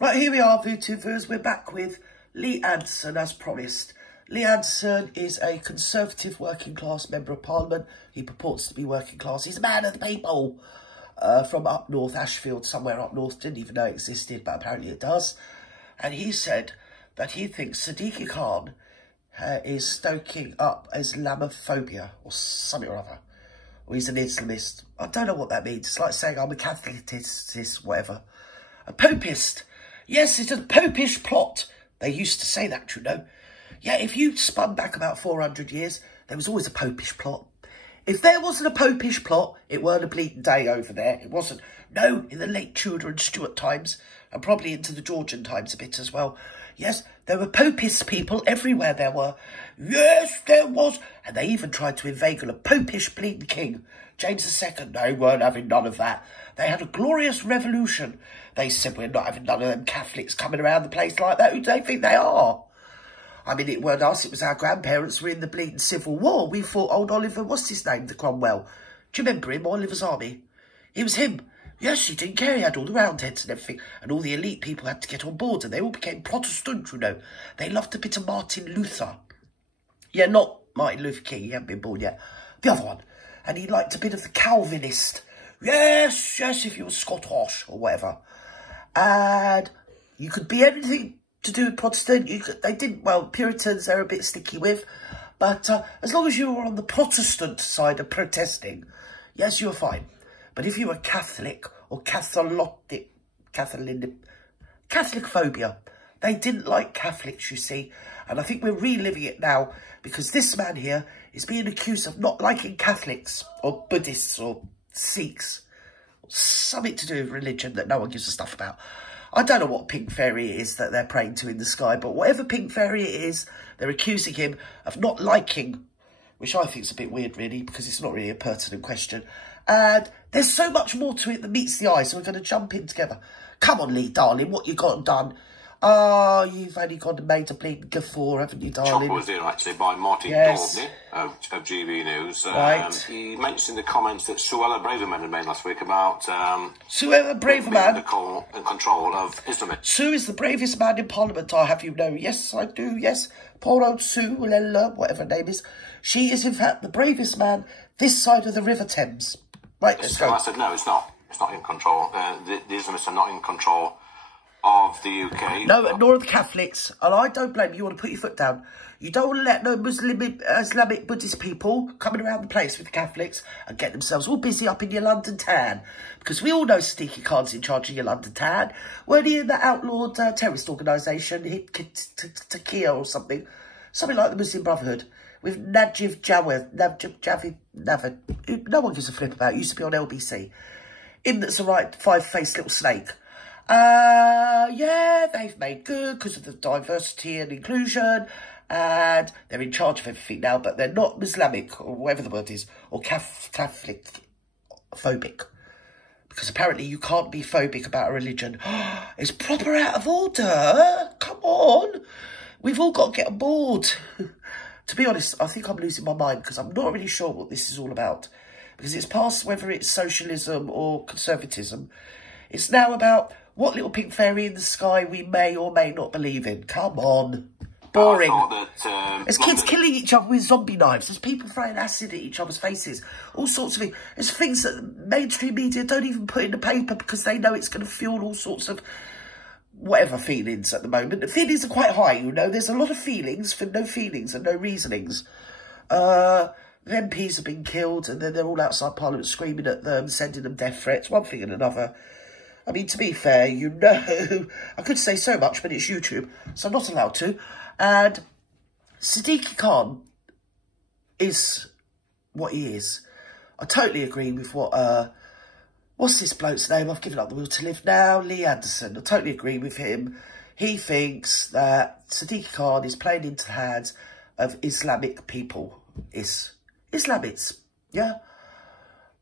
Right, here we are, VTubers. We're back with Lee Anderson, as promised. Lee Anderson is a Conservative working class member of Parliament. He purports to be working class. He's a man of the people from up north, Ashfield, somewhere up north. Didn't even know it existed, but apparently it does. And he said that he thinks SADDIQ Khan is stoking up Islamophobia or something or other. Or he's an Islamist. I don't know what that means. It's like saying I'm a Catholicist, whatever. A Popist. Yes, it's a Popish plot. They used to say that, you know. Yeah, if you spun back about 400 years, there was always a Popish plot. If there wasn't a Popish plot, it weren't a bleeding day over there. It wasn't. No, in the late Tudor and Stuart times, and probably into the Georgian times a bit as well. Yes, there were Popist people everywhere there were. Yes, there was. And they even tried to inveigle a Popish bleeding king. James II, they weren't having none of that. They had a glorious revolution. They said, we're not having none of them Catholics coming around the place like that. Who do they think they are? I mean, it weren't us. It was our grandparents were in the bleeding Civil War. We fought old Oliver, what's his name, the Cromwell. Do you remember him, Oliver's army? It was him. Yes, he didn't care. He had all the Roundheads and everything. And all the elite people had to get on board. And they all became Protestant, you know. They loved a bit of Martin Luther. Yeah, not Martin Luther King. He hadn't been born yet. The other one. And he liked a bit of the Calvinist. Yes, yes, if you were Scottish or whatever. And you could be anything to do with Protestant. They didn't, well, Puritans they're a bit sticky with. But as long as you were on the Protestant side of protesting, yes, you were fine. But if you were Catholic or Catholic-phobia, they didn't like Catholics, you see. And I think we're reliving it now because this man here is being accused of not liking Catholics or Buddhists or Sikhs. Something to do with religion that no one gives a stuff about. I don't know what pink fairy it is that they're praying to in the sky, but whatever pink fairy it is, they're accusing him of not liking, which I think is a bit weird, really, because it's not really a pertinent question. And there's so much more to it than meets the eye, so we're going to jump in together. Come on, Lee, darling, what you got done? Oh, you've only gone and made a bleeding guffaw, haven't you, darling? Chopper was here, actually, by Martin yes. Daubney of GB News. Right. He mentioned the comments that Suella Braverman had made last week about... Suella Braverman? ...in control of Islamists. Sue is the bravest man in Parliament, I have you know. Yes, I do, yes. Poor old Sue, Lella, whatever her name is. She is, in fact, the bravest man this side of the River Thames. Right, let's go. I said, no, it's not. It's not in control. The Islamists are not in control of the UK. No, nor are the Catholics. And I don't blame you. You want to put your foot down. You don't want to let no Islamic Buddhist people coming around the place with the Catholics and get themselves all busy up in your London town. Because we all know SADDIQ Khan's in charge of your London town. Weren't he in the outlawed terrorist organisation, Takia or something? Something like the Muslim Brotherhood. With Najib Javid, who no one gives a flip about. Used to be on LBC. Him that's a right five-faced little snake. Yeah, they've made good because of the diversity and inclusion, and they're in charge of everything now, but they're not Islamic, or whatever the word is, or Catholic-phobic. Because apparently you can't be phobic about a religion. It's proper out of order. Come on. We've all got to get on board. To be honest, I think I'm losing my mind because I'm not really sure what this is all about. Because it's past whether it's socialism or conservatism. It's now about what little pink fairy in the sky we may or may not believe in. Come on. Boring. There's kids killing each other with zombie knives. There's people throwing acid at each other's faces. All sorts of things. There's things that mainstream media don't even put in the paper because they know it's going to fuel all sorts of whatever feelings at the moment. The feelings are quite high, you know. There's a lot of feelings for no feelings and no reasonings. The MPs have been killed and then they're all outside Parliament screaming at them, sending them death threats, one thing and another. I mean, to be fair, you know, I could say so much, but it's YouTube, so I'm not allowed to. And SADDIQ Khan is what he is. I totally agree with what, what's this bloke's name? I've given up the will to live now. Lee Anderson. I totally agree with him. He thinks that SADDIQ Khan is playing into the hands of Islamic people. Islamists, yeah?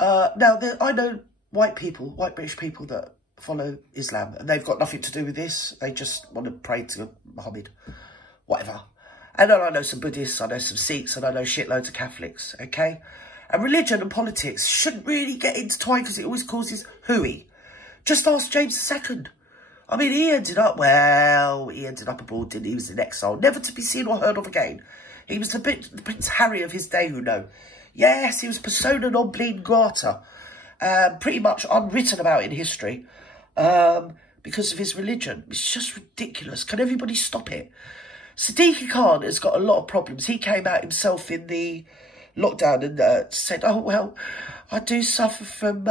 Now, I know white people, white British people that follow Islam, and they've got nothing to do with this. They just want to pray to Muhammad, whatever. And then I know some Buddhists, I know some Sikhs, and I know shitloads of Catholics, okay? And religion and politics shouldn't really get intertwined because it always causes hooey. Just ask James II. I mean, he ended up abroad, didn't he? He was in exile, never to be seen or heard of again. He was the Prince Harry of his day, you know. Yes, he was persona non grata, pretty much unwritten about in history, because of his religion. It's just ridiculous. Can everybody stop it? SADDIQ Khan has got a lot of problems. He came out himself in the lockdown and said, oh, well, I do suffer from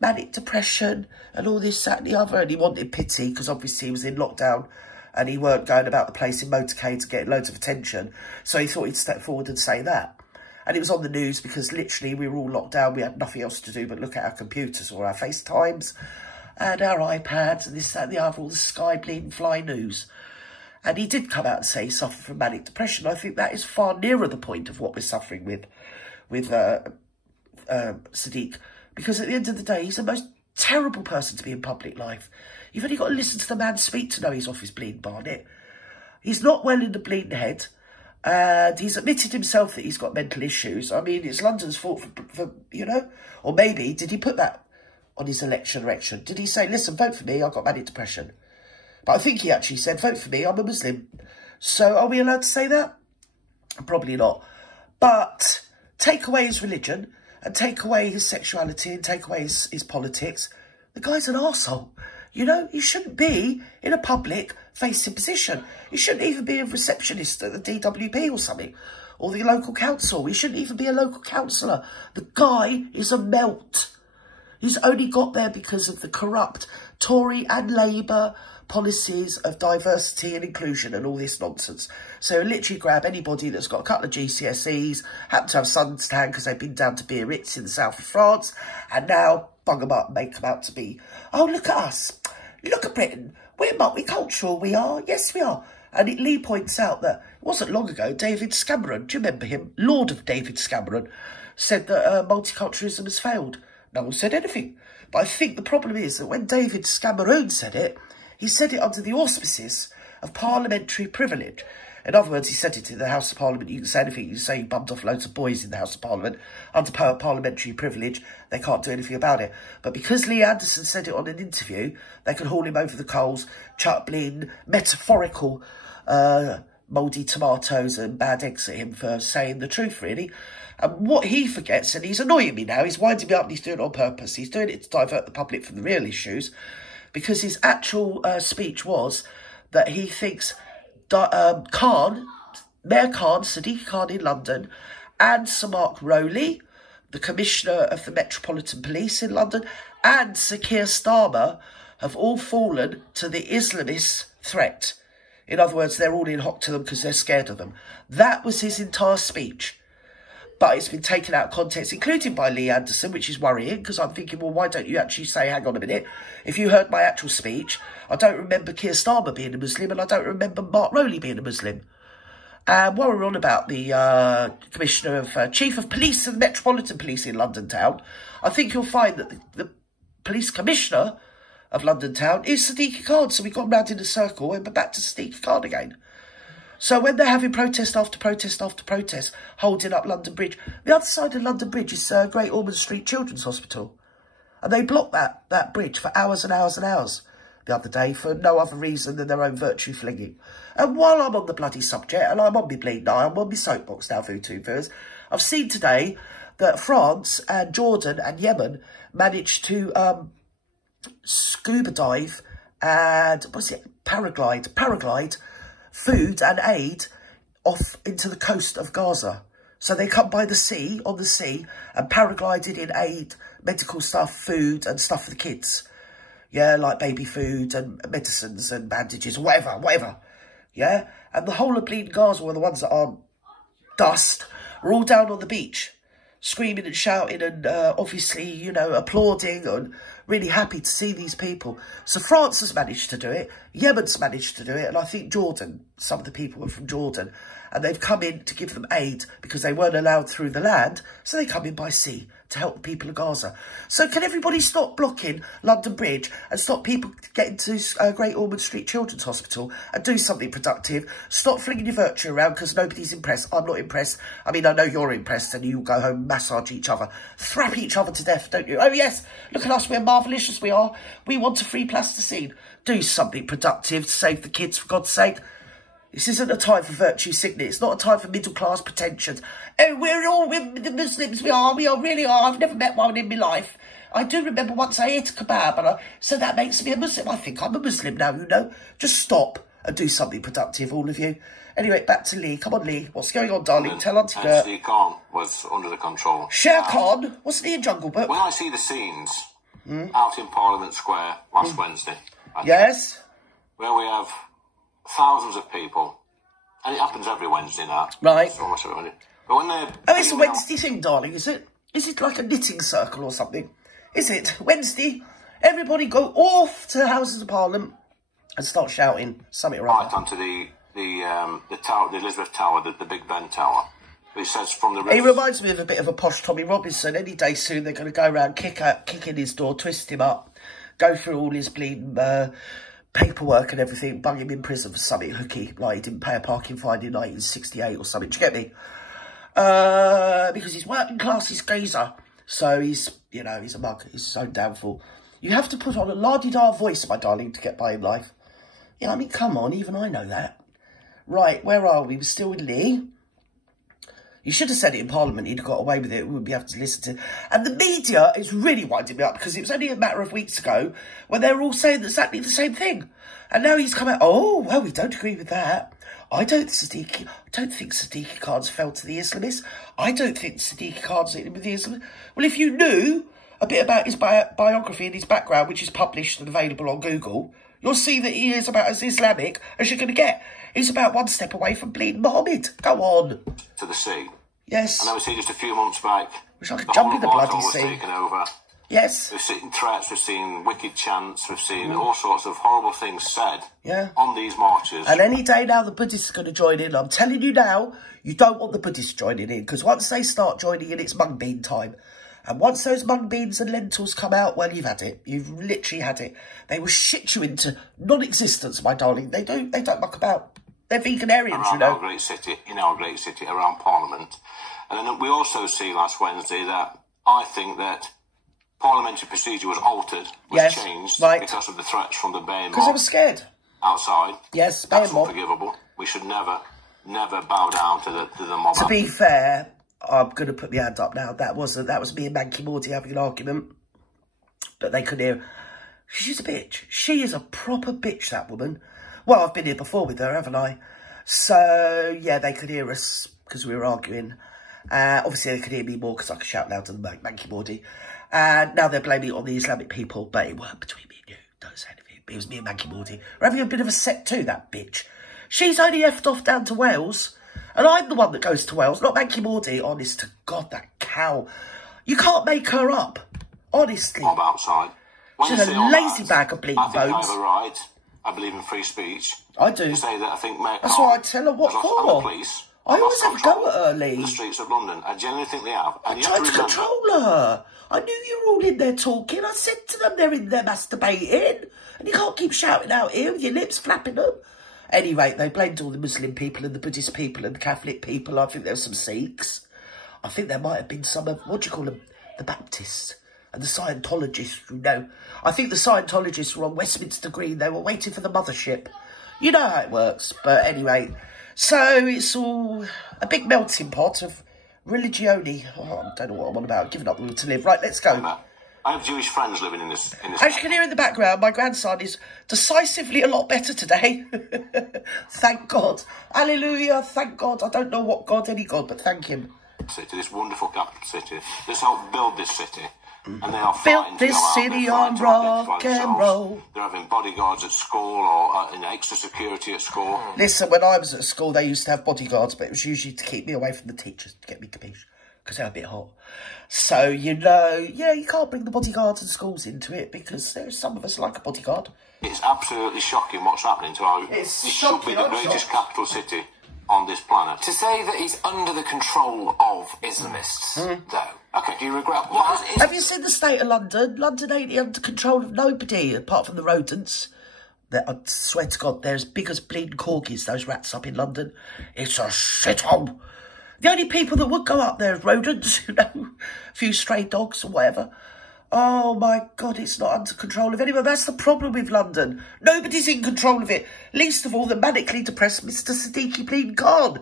manic depression and all this, that and the other. And he wanted pity because obviously he was in lockdown and he weren't going about the place in motorcades getting loads of attention. So he thought he'd step forward and say that. And it was on the news because literally we were all locked down. We had nothing else to do but look at our computers or our FaceTimes and our iPads and this, that and the other, all the Sky Bleeding Fly news. And he did come out and say he suffered from manic depression. I think that is far nearer the point of what we're suffering with SADDIQ. Because at the end of the day, he's the most terrible person to be in public life. You've only got to listen to the man speak to know he's off his bleeding barnet. He's not well in the bleeding head. And he's admitted himself that he's got mental issues. I mean, it's London's fault for you know. Or maybe, did he put that on his election? Did he say, listen, vote for me, I've got manic depression? But I think he actually said, vote for me, I'm a Muslim. So are we allowed to say that? Probably not. But take away his religion and take away his sexuality and take away his politics. The guy's an arsehole. You know, he shouldn't be in a public facing position. He shouldn't even be a receptionist at the DWP or something. Or the local council. He shouldn't even be a local councillor. The guy is a melt. He's only got there because of the corrupt Tory and Labour policies of diversity and inclusion and all this nonsense. So literally grab anybody that's got a couple of GCSEs, happen to have suntan because they've been down to Biarritz in the south of France, and now bung them up and make them out to be, oh, look at us. Look at Britain. We're multicultural, we are. Yes, we are. And Lee points out that it wasn't long ago, David Scameron, do you remember him? Lord of David Scameron, said that multiculturalism has failed. No one said anything. But I think the problem is that when David Scameron said it, he said it under the auspices of parliamentary privilege. In other words, he said it in the House of Parliament. You can say anything. You can say you bummed off loads of boys in the House of Parliament. Under parliamentary privilege, they can't do anything about it. But because Lee Anderson said it on an interview, they can haul him over the coals, chuck bleeding metaphorical mouldy tomatoes and bad eggs at him for saying the truth, really. And what he forgets, and he's annoying me now, he's winding me up and he's doing it on purpose. He's doing it to divert the public from the real issues. Because his actual speech was that he thinks Mayor Khan, SADDIQ Khan in London, and Sir Mark Rowley, the Commissioner of the Metropolitan Police in London, and Sir Keir Starmer have all fallen to the Islamist threat. In other words, they're all in hock to them because they're scared of them. That was his entire speech. But it's been taken out of context, including by Lee Anderson, which is worrying, because I'm thinking, well, why don't you actually say, hang on a minute, if you heard my actual speech, I don't remember Keir Starmer being a Muslim, and I don't remember Mark Rowley being a Muslim. And while we're on about the Commissioner of Chief of Police of the Metropolitan Police in London Town, I think you'll find that the Police Commissioner of London Town is SADDIQ Khan. So we've gone round in a circle and we're back to SADDIQ Khan again. So when they're having protest after protest after protest, holding up London Bridge, the other side of London Bridge is Great Ormond Street Children's Hospital. And they blocked that bridge for hours and hours and hours the other day for no other reason than their own virtue flinging. And while I'm on the bloody subject, and I'm on my bleeding eye, I'm on my soapbox now, viewers, I've seen today that France and Jordan and Yemen managed to scuba dive and, paraglide food and aid off into the coast of Gaza. So they come by the sea, on the sea, and paraglided in aid, medical stuff, food and stuff for the kids. Yeah, like baby food and medicines and bandages, whatever. Yeah, and the whole of bleeding Gaza, or the ones that aren't dust, are all down on the beach, screaming and shouting and obviously, you know, applauding and really happy to see these people. So France has managed to do it, Yemen's managed to do it, and I think Jordan, some of the people were from Jordan. and they've come in to give them aid because they weren't allowed through the land, so they come in by sea to help the people of Gaza. So can everybody stop blocking London Bridge and stop people getting to Great Ormond Street Children's Hospital and do something productive? Stop flinging your virtue around because nobody's impressed. I'm not impressed. I mean, I know you're impressed and you go home and massage each other, thrap each other to death, don't you? Oh, yes, look at us, we're marvellous as we are. We want a free plasticine. Do something productive to save the kids, for God's sake. This isn't a time for virtue signaling. It's not a time for middle-class pretensions. Oh, we're the Muslims, we really are. I've never met one in my life. I do remember once I ate a kebab, and so that makes me a Muslim. I think I'm a Muslim now, you know. Just stop and do something productive, all of you. Anyway, back to Lee. Come on, Lee. What's going on, darling? Tell Auntie Gert. Shere Khan was under the control. Shere Khan? Wasn't he in Jungle Book? When I see the scenes out in Parliament Square last Wednesday, yes, where we have thousands of people, and it happens every Wednesday now. Right. So much every Wednesday. But when they're... Oh, it's a Wednesday thing, darling, is it? Is it like a knitting circle or something? Is it? Wednesday, everybody go off to the Houses of Parliament and start shouting something or other. Right onto the tower, the Elizabeth Tower, the Big Ben Tower. It says from the... He reminds me of a bit of a posh Tommy Robinson. Any day soon they're going to go around, kick in his door, twist him up, go through all his bleeding... paperwork and everything, bung him in prison for something hooky, like he didn't pay a parking fine in 1968 or something. Do you get me? Because he's working class, he's geezer. So he's, you know, he's a mug. He's his own downfall. You have to put on a la-di-da voice, my darling, to get by in life. Yeah, I mean, come on, even I know that. Right, where are we? We're still with Lee. You should have said it in Parliament. He'd have got away with it. We wouldn't be able to listen to it. And the media is really winding me up because it was only a matter of weeks ago when they were all saying exactly the same thing. And now he's come out, oh, well, we don't agree with that. I don't think SADDIQ Khan's fell to the Islamists. I don't think SADDIQ Khan's in with the Islamists. Well, if you knew a bit about his biography and his background, which is published and available on Google, you'll see that he is about as Islamic as you're going to get. He's about one step away from bleeding Mohammed. Go on. To the sea. Yes. And I was here just a few months back. Wish I could jump in the bloody sea. Taken over. Yes. We've seen threats, we've seen wicked chants, we've seen all sorts of horrible things said on these marches. And any day now the Buddhists are going to join in. I'm telling you now, you don't want the Buddhists joining in, because once they start joining in, it's mung bean time. And once those mung beans and lentils come out, well, you've had it. You've literally had it. They will shit you into non-existence, my darling. They don't muck about. They're veganarians, you know. In our great city, around Parliament. And then we also see last Wednesday that I think that parliamentary procedure was altered, changed because of the threats from the Bay mob. Because I was scared. Outside. Yes, That's unforgivable. We should never bow down to the mob. To be fair, I'm going to put my hand up now. That was me and Manky Maudie having an argument. But they could hear. She's a bitch. She is a proper bitch, that woman. Well, I've been here before with her, haven't I? So, yeah, they could hear us because we were arguing. Obviously, they could hear me more because I could shout louder than Manky Maudie. And now they're blaming it on the Islamic people. But it weren't between me and you. Don't say anything. It was me and Manky Maudie. We're having a bit of a set too, that bitch. She's only effed off down to Wales. And I'm the one that goes to Wales, not Manky Maudie. Honest to God, that cow. You can't make her up. Honestly. Mob outside. She's a lazy bag of bleeding bones. I think I have a right. I believe in free speech. I do. To say that I think that's why I tell her what for. And the police. I always have a go at her, Lee. The streets of London. I genuinely think they have. And I tried to control her. I knew you were all in there talking. I said to them they're in there masturbating. And you can't keep shouting out here with your lips flapping them. Anyway, they blamed all the Muslim people and the Buddhist people and the Catholic people. I think there were some Sikhs. I think there might have been some of, what do you call them, the Baptists. And the Scientologists, you know. I think the Scientologists were on Westminster Green. They were waiting for the mothership. You know how it works. But anyway, so it's all a big melting pot of religioni. Oh, I don't know what I'm on about. Giving up the will to live. Right, let's go. I have Jewish friends living in this. As you can hear in the background, my grandson is decisively a lot better today. Thank God. Hallelujah. Thank God. I don't know what God, any God, but thank him. City, this wonderful capital city. This helped build this city. And they are built this city on rock and roll. They're having bodyguards at school or in extra security at school. Listen, when I was at school, they used to have bodyguards, but it was usually to keep me away from the teachers, to get me capiche, because they're a bit hot. So, you know, yeah, you can't bring the bodyguards and schools into it because there's some of us like a bodyguard. It's absolutely shocking what's happening to our... It should be the greatest capital city on this planet. To say that he's under the control of Islamists, though. Okay, do you regret that? Have you seen the state of London? London ain't under control of nobody, apart from the rodents. I swear to God, they're as big as bleeding corgis, those rats up in London. It's a shithole. The only people that would go up there is rodents, you know, a few stray dogs or whatever. Oh, my God, it's not under control of anyone. That's the problem with London. Nobody's in control of it. Least of all, the manically depressed Mr. SADDIQ bleeding Khan.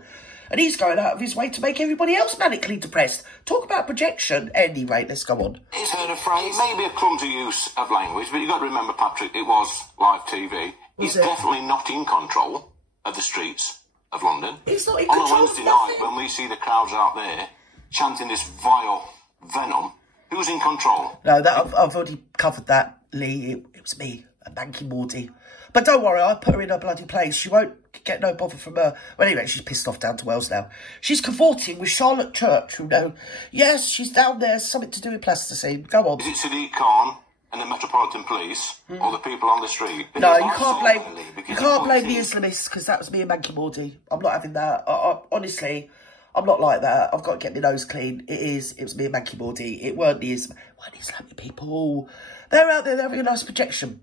And he's going out of his way to make everybody else manically depressed. Talk about projection. Anyway, let's go on. It's heard a phrase. It may be a clumsy use of language, but you've got to remember, Patrick, it was live TV. He's definitely not in control of the streets of London. He's not in control of nothing. On a Wednesday night, when we see the crowds out there chanting this vile venom, who's in control? No, I've already covered that, Lee. It was me, a MANKY MAUDIE. But don't worry, I put her in her bloody place. She won't get no bother from her. Well, anyway, she's pissed off down to Wales now. She's cavorting with Charlotte Church, you know. Yes, she's down there, something to do with plasticine. Go on. Is it SADDIQ Khan and the Metropolitan Police or the people on the street? No, you can't blame the Islamists, because that was me and MANKY MAUDIE. I'm not having that. Honestly, I'm not like that. I've got to get my nose clean. It was me and MANKY MAUDIE. It weren't the Islamic people. They're out there, they're having a nice projection.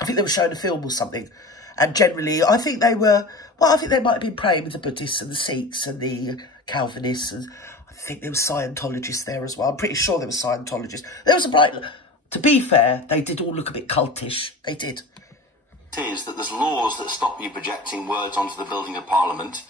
I think they were showing a film or something. And generally, I think they were, well, I think they might have been praying with the Buddhists and the Sikhs and the Calvinists. And I think there were Scientologists there as well. I'm pretty sure there were Scientologists. There was a bright, to be fair, they did all look a bit cultish. They did. It is that there's laws that stop you projecting words onto the building of Parliament.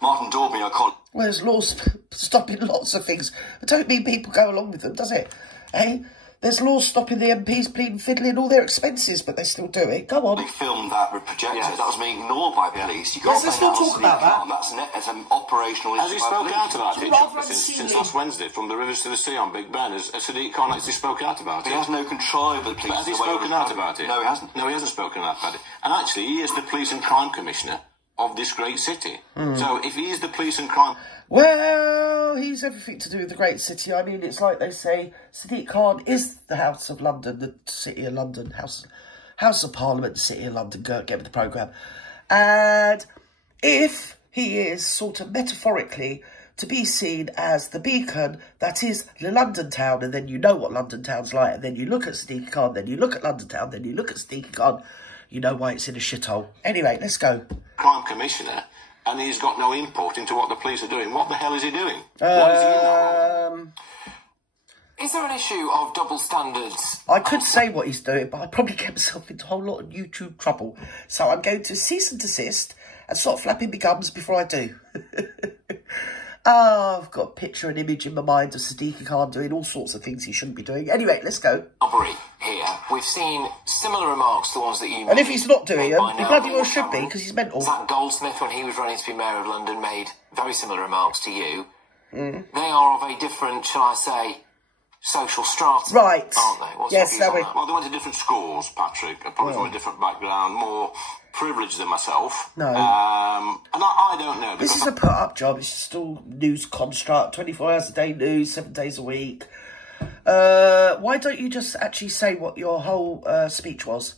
Martin Daubney, I call it. Well, there's laws stopping lots of things. It don't mean people go along with them, does it? Eh? There's laws stopping the MPs bleeding fiddling all their expenses, but they still do it. Go on. They filmed that with projectors. That was being ignored by police. You can't let's not talk about that. That's an operational issue. Has he spoke out about it since last Wednesday, from the rivers to the sea on Big Ben? Has SADDIQ Khan actually spoke out about it? He has no control over the police. But has he spoken out about it? No, he hasn't. No, he hasn't spoken out about it. And actually, he is the Police and Crime Commissioner of this great city. So if he is the Police and Crime... Well, he's everything to do with the great city. I mean, it's like they say, SADDIQ Khan is the House of London, the City of London, House of Parliament, the City of London, get with the programme. And if he is sort of metaphorically to be seen as the beacon that is the London town, and then you know what London town's like, and then you look at SADDIQ Khan, then you look at London town, then you look at SADDIQ Khan, you know why it's in a shithole. Anyway, let's go. Crime Commissioner, and he's got no input into what the police are doing. What the hell is he doing? Why is he in that role? Is there an issue of double standards? I could say what he's doing, but I'd probably get myself into a whole lot of YouTube trouble. So I'm going to cease and desist and start flapping my gums before I do. Oh, I've got a picture and image in my mind of SADDIQ Khan doing all sorts of things he shouldn't be doing. Anyway, let's go. Here, we've seen similar remarks to the ones that you made. And if he's not doing them, he bloody well should be, because he's mental. Zach Goldsmith, when he was running to be Mayor of London, made very similar remarks to you. They are of a different, shall I say, social strata, right? Aren't they? What's yes, that well, they went to different schools, Patrick. Probably from a different background, more privileged than myself. No. And I don't know. This is a put-up job. It's just all news construct, 24 hours a day news, 7 days a week. Why don't you just actually say what your whole speech was,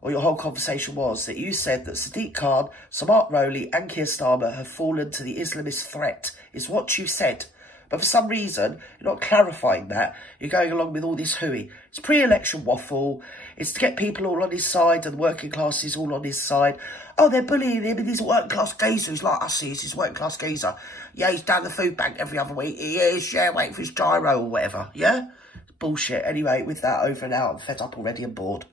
or your whole conversation was, that you said that SADDIQ Khan, Sir Mark Rowley and Keir Starmer have fallen to the Islamist threat, is what you said. But for some reason, you're not clarifying that. You're going along with all this hooey. It's pre-election waffle. It's to get people all on his side and the working classes all on his side. Oh, they're bullying him and he's a working class geezer. He's like us, he's a working class geezer. Yeah, he's down the food bank every other week. He is, yeah, waiting for his gyro or whatever. Yeah? Bullshit. Anyway, with that over and out, I'm fed up already and bored.